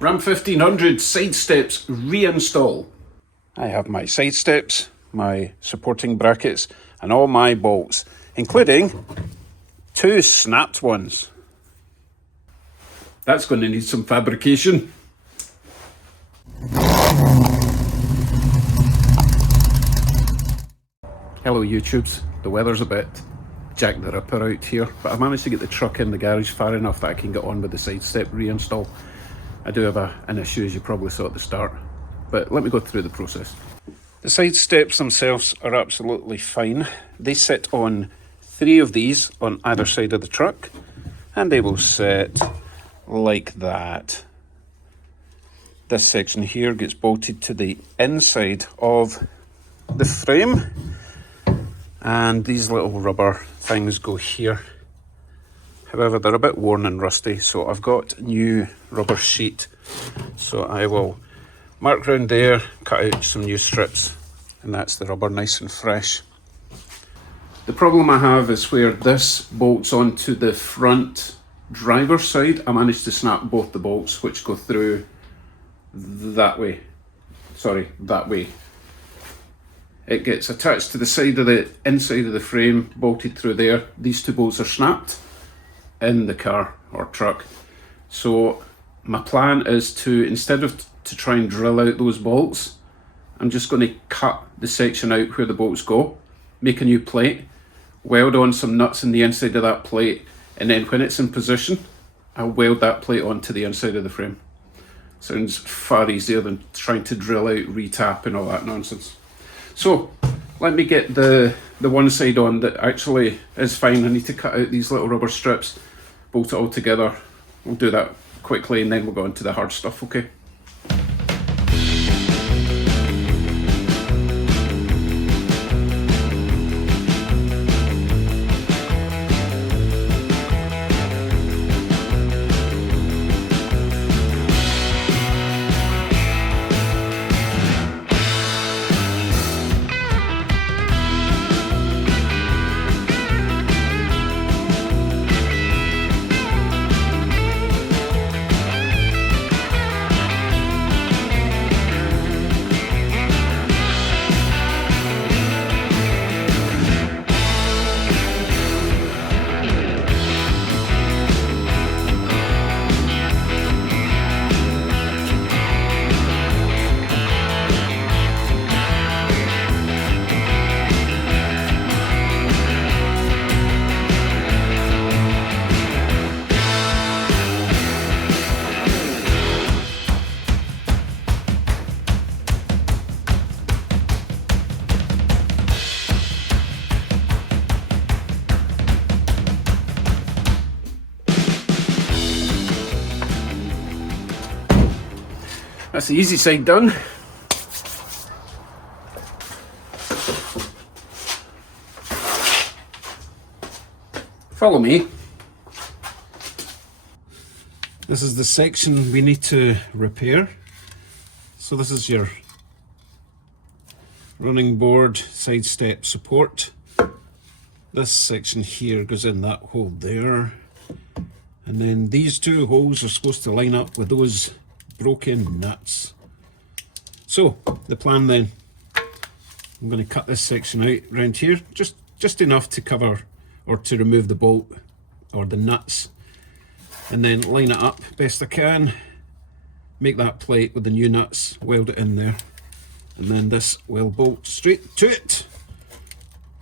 Ram 1500 side steps reinstall. I have my side steps, my supporting brackets, and all my bolts, including 2 snapped ones. That's going to need some fabrication. Hello YouTubes, the weather's a bit Jack the Ripper out here, but I've managed to get the truck in the garage far enough that I can get on with the side step reinstall. I do have an issue, as you probably saw at the start, but let me go through the process. The side steps themselves are absolutely fine. They sit on 3 of these on either side of the truck, and they will sit like that. This section here gets bolted to the inside of the frame, and these little rubber things go here. However, they're a bit worn and rusty, so I've got new rubber sheet. So I will mark round there, cut out some new strips, and that's the rubber nice and fresh. The problem I have is where this bolts onto the front driver's side. I managed to snap both the bolts, which go through that way. Sorry, that way. It gets attached to the side of the inside of the frame, bolted through there. These 2 bolts are snapped in the car or truck. So my plan is to, instead of to try and drill out those bolts, I'm just going to cut the section out where the bolts go, make a new plate, weld on some nuts in the inside of that plate, and then when it's in position, I'll weld that plate onto the inside of the frame. Sounds far easier than trying to drill out, retap and all that nonsense. So let me get the one side on that actually is fine. I need to cut out these little rubber strips, bolt it all together. We'll do that quickly and then we'll go on to the hard stuff, okay? That's the easy side done. Follow me. This is the section we need to repair. So this is your running board side step support. This section here goes in that hole there. And then these 2 holes are supposed to line up with those broken nuts. So the plan then, I'm going to cut this section out around here, just enough to cover or to remove the bolt or the nuts, and then line it up best I can, make that plate with the new nuts, weld it in there, and then this will bolt straight to it.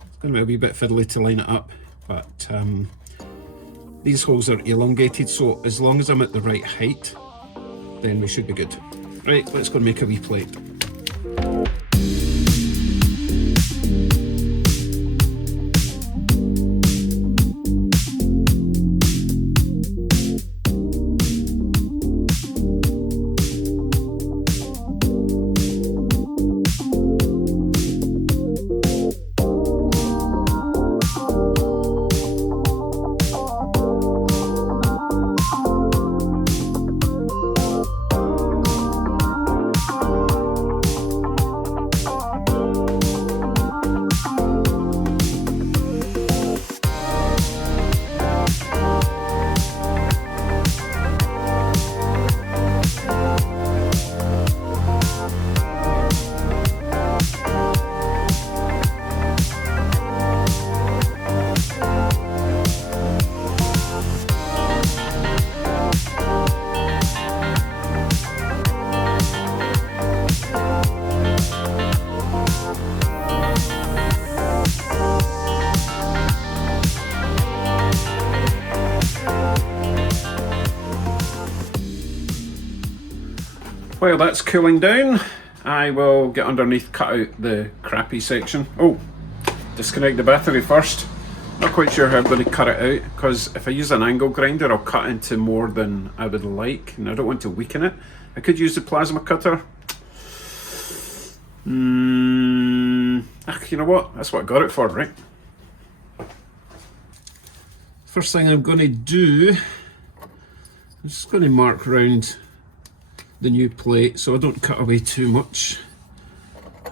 It's going to be a wee bit fiddly to line it up, but these holes are elongated, so as long as I'm at the right height, then we should be good. Right, let's go and make a wee plate. While that's cooling down, I will get underneath, cut out the crappy section. Oh, disconnect the battery first. Not quite sure how I'm going to cut it out, because if I use an angle grinder I'll cut into more than I would like, and I don't want to weaken it. I could use the plasma cutter. You know what? That's what I got it for, right? First thing I'm going to do, I'm just going to mark around the new plate so I don't cut away too much.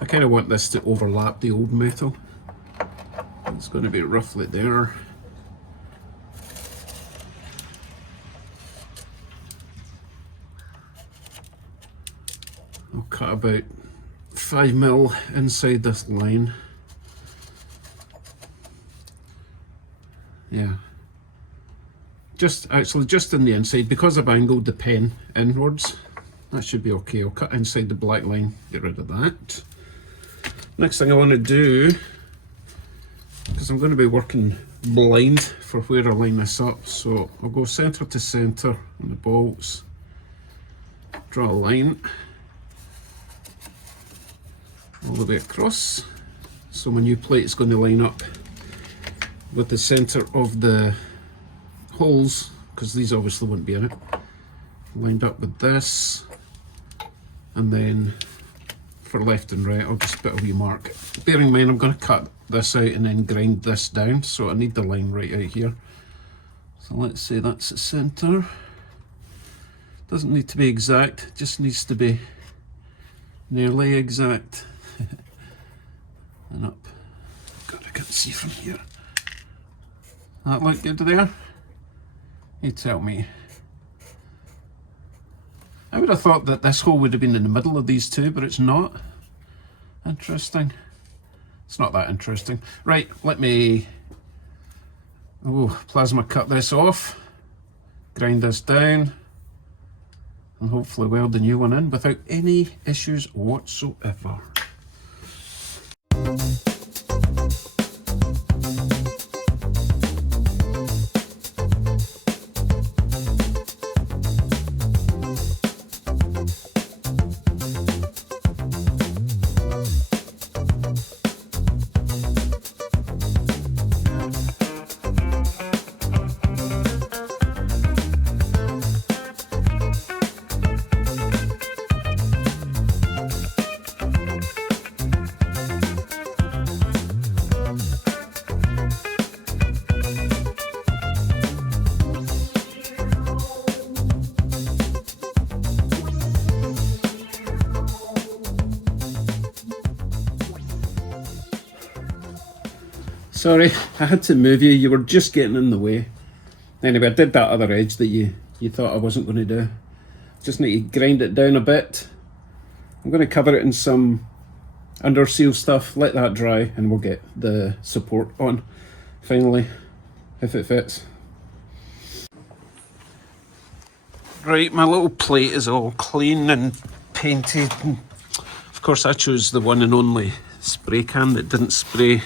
I kind of want this to overlap the old metal. It's going to be roughly there. I'll cut about 5mm inside this line. Yeah. Just in the inside, because I've angled the pen inwards. That should be okay. I'll cut inside the black line, get rid of that. Next thing I want to do, because I'm going to be working blind for where I line this up, so I'll go centre to centre on the bolts, draw a line all the way across, so my new plate is going to line up with the centre of the holes, because these obviously wouldn't be in it, lined up with this, and then for left and right I'll just put a wee mark. Bearing in mind I'm going to cut this out and then grind this down, so I need the line right out here. So let's say that's the centre. Doesn't need to be exact, just needs to be nearly exact. And up. God, I can't see from here. That look good there? You tell me. I would have thought that this hole would have been in the middle of these two, but it's not. Interesting. It's not that interesting. Right, let me plasma cut this off, grind this down, and hopefully weld the new one in without any issues whatsoever. Sorry, I had to move you. You were just getting in the way. Anyway, I did that other edge that you thought I wasn't going to do. Just need to grind it down a bit. I'm going to cover it in some under seal stuff, let that dry, and we'll get the support on finally, if it fits. Right, my little plate is all clean and painted. And of course I chose the one and only spray can that didn't spray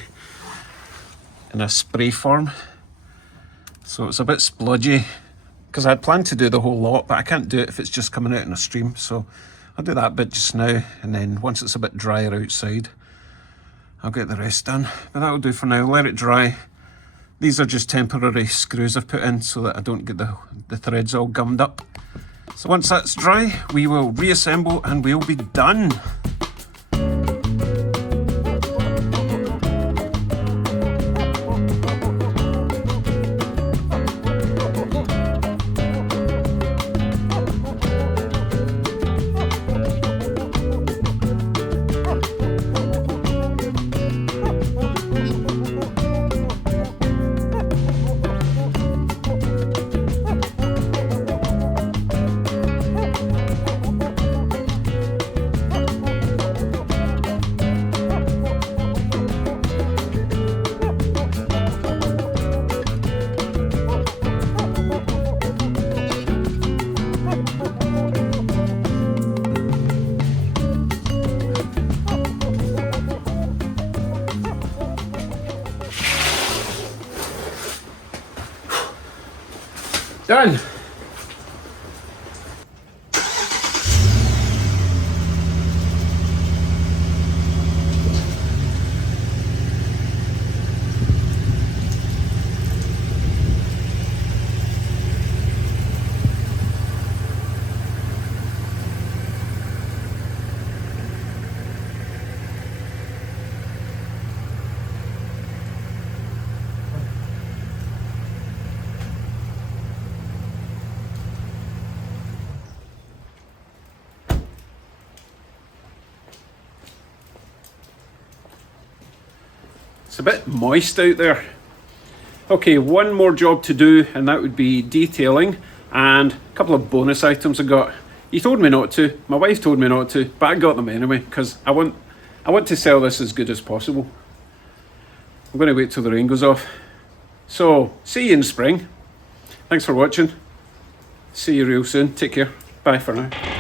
in a spray form, so it's a bit splodgy, because I had planned to do the whole lot, but I can't do it if it's just coming out in a stream, so I'll do that bit just now, and then once it's a bit drier outside I'll get the rest done. But that'll do for now. Let it dry. These are just temporary screws I've put in so that I don't get the threads all gummed up. So once that's dry we will reassemble and we'll be done. Done. a bit moist out there. Okay, one more job to do, and that would be detailing, and a couple of bonus items I got. You told me not to, my wife told me not to, but I got them anyway, because I want to sell this as good as possible. I'm going to wait till the rain goes off. So, see you in spring. Thanks for watching. See you real soon. Take care. Bye for now.